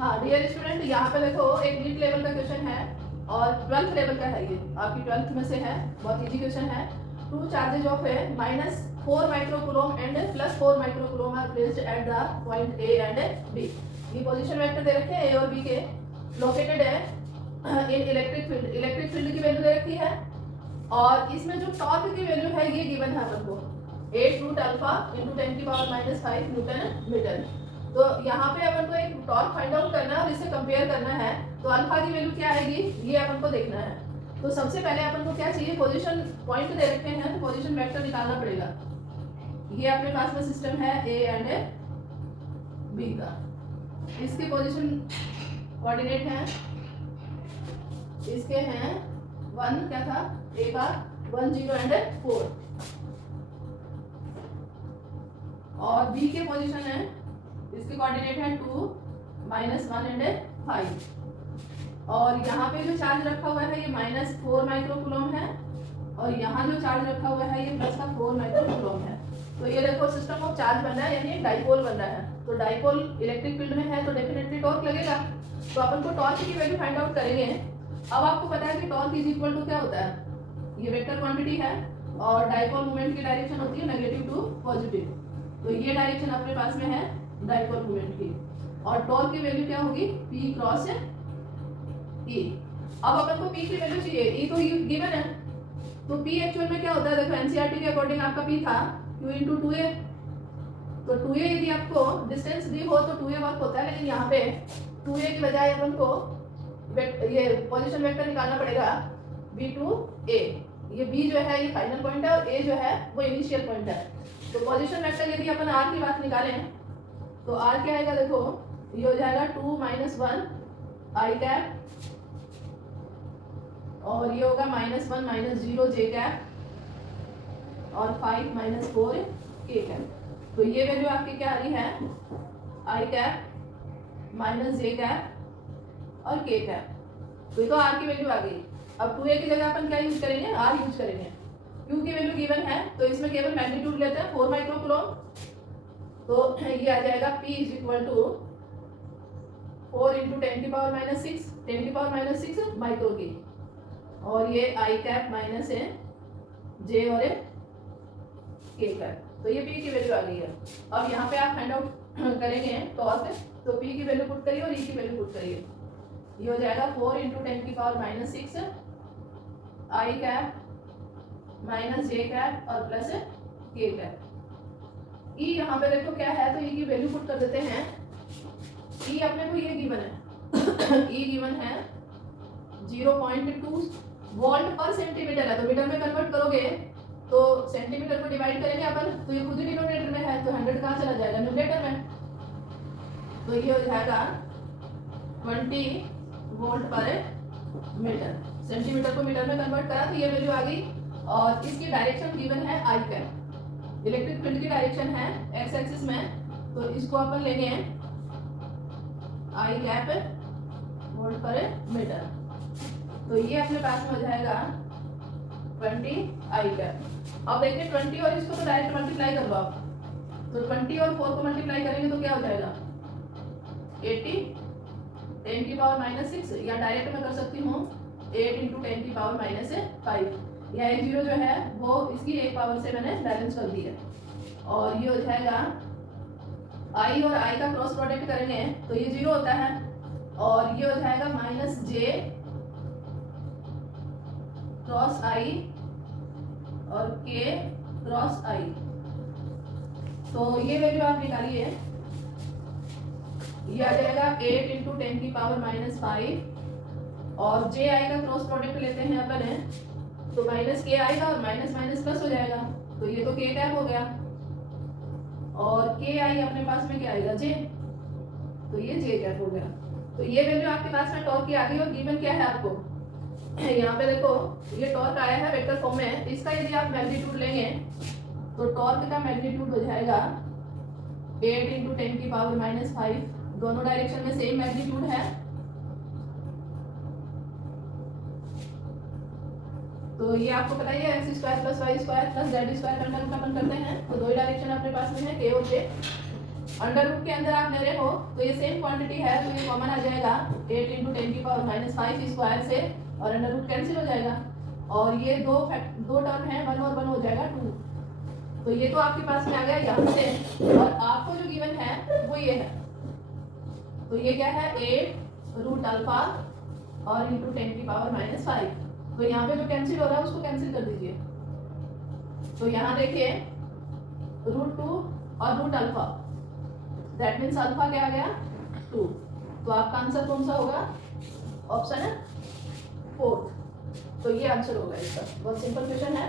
हाँ dear student, यहाँ पे देखो एक नीट लेवल का क्वेश्चन है और 12th लेवल का है। ये आपकी 12th में से है, बहुत इजी क्वेश्चन है। Two charges of A -4 microcoulomb and +4 microcoulomb are placed at the point A and B. ये पोजीशन वेक्टर दे रखे हैं ए और बी के, लोकेटेड है in electric field. Electric field की वैल्यू दे रखी है और इसमें जो टॉर्क की वैल्यू है ये गिवन है अपन को 8 root alpha into 10⁻⁻5 newton metre. तो यहाँ पे अपन को एक टॉर्क फाइंड आउट करना है और इससे कंपेयर करना है। तो अल्फा की वैल्यू क्या आएगी ये अपन को देखना है। तो सबसे पहले अपन को क्या चाहिए, पोजीशन पॉइंट दे रखे हैं तो पोजीशन वेक्टर निकालना पड़ेगा। ये अपने पास में सिस्टम है ए एंड बी का। इसके पोजीशन कोऑर्डिनेट हैं, इसके हैं 1 क्या था ए का 1 0 एंड 4 और बी के पोजीशन है, इसके कोऑर्डिनेट है 2 -1 एंड 5 और यहाँ पे जो चार्ज रखा हुआ है ये -4 माइक्रोकूलम है और यहाँ जो चार्ज रखा हुआ है ये प्लस का 4 माइक्रोकूलम है। तो ये देखो सिस्टम ऑफ चार्ज बन रहा है, यानी डाइपोल बन रहा है। तो डाइपोल इलेक्ट्रिक फील्ड में है तो डेफिनेटली टॉर्क लगेगा। तो अपन को टॉर्क की वैल्यू फाइंड आउट करेंगे। अब आपको पता है कि टॉर्क इज इक्वल टू क्या होता है, ये वेक्टर क्वांटिटी है और डाइपोल मोमेंट की डायरेक्शन होती है नेगेटिव टू पॉजिटिव। तो ये डायरेक्शन अपने पास में है डाइपोल मोमेंट की और टॉर्क की वैल्यू क्या होगी P क्रॉस E। अब अपन को P की वैल्यू चाहिए, E तो गिवन है तो P एक्चुअल में क्या होता है, देखो एनसीईआरटी के अकॉर्डिंग आपका P था Q इंटू 2A। तो 2A यदि आपको डिस्टेंस दी हो तो 2A वर्क होता है, लेकिन यहाँ पे 2A की बजाय अपन को ये पोजीशन वेक्टर निकालना पड़ेगा B2A। ये B जो है ये फाइनल पॉइंट है और A जो है वो इनिशियल पॉइंट है। तो पोजीशन वेक्टर यदि अपन R की बात निकालें तो R क्या आएगा, देखो ये हो जाएगा 2 - 1 I कैप और ये होगा -1 - 0 J कैप और 5 - 4 K कैप। तो ये वैल्यू आपकी क्या आ रही है I कैप -J कैप और K कैप। तो ये तो R की वैल्यू आ गई। अब 2A की जगह अपन क्या यूज करेंगे, R यूज करेंगे। Q की वैल्यू गिवन है तो इसमें केवल मैग्नीट्यूड लेते हैं 4 माइक्रोकूलम। तो ये आ जाएगा P is equal to 4 into 10⁻⁻6 micro की और ये I कैप माइनस है J और K कैप। तो ये P की वैल्यू आ गई है। अब यहाँ पे आप फाइंड आउट करेंगे टॉर्क, तो P की वैल्यू पुट करिए और E की वैल्यू पुट करिए। ये हो जाएगा 4 into 10⁻⁻6 I cap minus J cap और प्लस K कैप। E यहाँ पे देखो क्या है तो E की वैल्यू पुट कर देते हैं। E अपने को ये गिवन है E गिवन है 0.2 वोल्ट पर सेंटीमीटर है। तो मीटर में कन्वर्ट करोगे तो सेंटीमीटर को डिवाइड करेंगे अपन, तो ये खुद ही डिनोमिनेटर में है तो 100 कहाँ चला जाएगा न्यूमरेटर में। तो ये हो जाएगा 20 वोल्ट पर मीटर। सेंटीमीटर को मीटर में कन्वर्ट करा तो ये वैल्यू आ गई और इसकी डायरेक्शन गिवन है I कैप। इलेक्ट्रिक फील्ड की डायरेक्शन है एक्स एक्सिस में, तो इसको अपन लेंगे I कैप वोल्ट पर मीटर। तो ये अपने पास में हो जाएगा 20 I कैप। अब देखिए 20 और इसको तो डायरेक्ट मल्टीप्लाई कर दो आप। तो 20 और 4 को मल्टीप्लाई करेंगे तो क्या हो जाएगा 80 10⁻⁻6 या डायरेक्ट में कर सकती हूँ 8 इंटू 10⁻⁻5 या एक जीरो जो है वो इसकी एक पावर से मैंने बैलेंस कर दी है। और ये हो जाएगा I और I का क्रॉस प्रोडक्ट करेंगे तो ये 0 होता है और ये हो जाएगा -J क्रॉस I और K क्रॉस I। तो ये वैल्यू आप निकालिए, ये आ जाएगा 8 इंटू 10⁻⁻5 और J I का क्रॉस प्रोडक्ट लेते हैं अपन तो -K आएगा और माइनस माइनस प्लस हो जाएगा तो ये तो K कैप हो गया और K I अपने पास में क्या आएगा J, तो ये J कैप हो गया। तो ये वैल्यू आपके पास में टॉर्क की आ गई और गिवन क्या है आपको यहाँ पे देखो ये टॉर्क आया है वेक्टर फॉर्म में। इसका यदि आप मैग्नीट्यूड लेंगे तो टॉर्क का मैग्नीट्यूड हो जाएगा 8 इंटू 10⁻⁻5। दोनों डायरेक्शन में सेम मैग्नीट्यूड है तो ये आपको पता ही है x² + y² + z² का अंडर रूट अपन करते हैं तो दो ही डायरेक्शन अपने पास में है K और J। अंडर रूट के अंदर आप ले रहे हो तो ये सेम क्वांटिटी है तो ये कॉमन आ जाएगा 8 इंटू 10⁻⁵ स्क्वायर से और अंडर रूट कैंसिल हो जाएगा और ये दो टर्म है 1 और 1 हो जाएगा 2। तो ये तो आपके पास में आ गया यहाँ से और आपको जो गिवन है वो ये है। तो ये क्या है 8 रूट अल्फा और इंटू 10⁻⁵। तो यहाँ पे जो कैंसिल हो रहा है उसको कैंसिल कर दीजिए। तो यहाँ देखिए √2 और root alpha that means alpha क्या आ गया 2। तो आपका आंसर कौन सा होगा? ऑप्शन है 4। तो ये आंसर होगा इसका। बहुत सिंपल क्वेश्चन है।